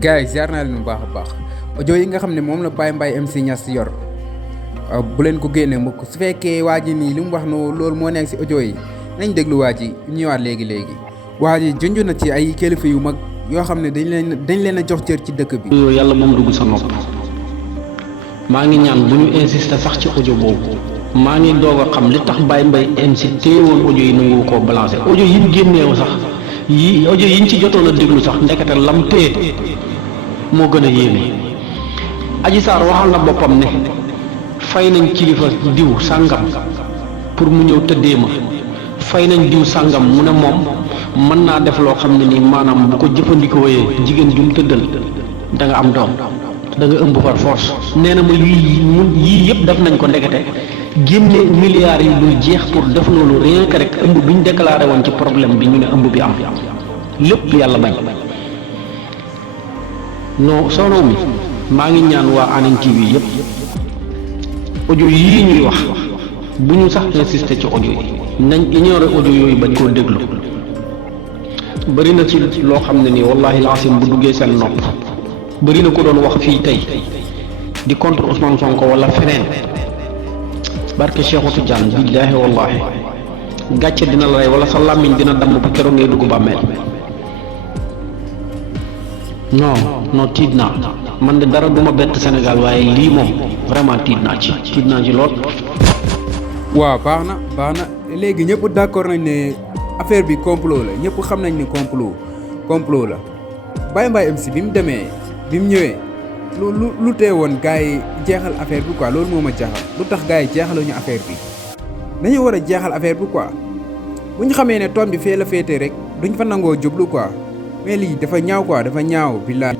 gars yi ziar naa leen bu baax a baax audio yi nga xam ne moom la Baye Mbaye MC Niass yor bu leen ko génne mukk su fekkee waa ji nii li mu wax no loolu moo nekk si audio yi nañ déglu waa ji ñëwaat léegi waa ji junj na ci ay kilifa yu mag yoo xam ne dañ leen a jox cër ci dëkk bi. yooyu yàlla moom dugg sa nopp maa ngi ñaan bu ñu insister sax ci audio boobu maa ngi doog a xam li tax Baye Mbaye MC téewoon audio yi nangu koo balancer audio yi mu génneewu sax yi audio yi ñu ci jotoon a déglu sax ndekete lam téye moo gën a yéeme. Adji Sarr waxal na boppam ne fay nañ kilifa diw sàngam pour mu ñëw tëddee ma fay nañ diw sàngam mu ne moom mën naa def loo xam ne nii maanaam bu ko jëfandikoo jigéen ju mu tëddal da nga am doom da nga ëmb par force. nee na ma yii yëpp def nañ ko ndekete génne milliards yi dul jeex pour def loolu rien que rek ëmb bi ñu déclaré woon ci problème bi ñu ne ëmb bi am lépp yàlla bañ. non Soxna mi maa ngi ñaan waa Hann TV yëpp audio yii ñuy wax bu ñu sax insister ci audio yi nañ ignorer audio yooyu bañ koo déglu. bëri na ci loo xam ne nii wallahi laasim bu duggee seen nopp bëri na ko doon wax fii tey di contre Ousmane Sonko wala feneen barke Cheikhou Tidiane billaahi wallahi gàcce dina la rey wala sa làmmiñ dina damm ba keroog ngay dugg bàmmeel. non tiit naa man de dara duma bett Sénégal waaye lii moom vraiment tiit naa ci lool. waaw baax na léegi ñëpp d'accord nañ ne affaire bi complot la ñëpp xam nañ ne complot la Baye Mbaye MC bi mu ñëwee lu tee woon gars yi jeexal affaire bi quoi loolu moo ma jaaxal lu tax gars yi jeexaluñu affaire bi dañu war a jeexal affaire bi quoi bu ñu xamee ne toom bi fee la féetee rek duñ fa nangoo jublu quoi mais lii dafa ñaaw quoi dafa ñaaw billaay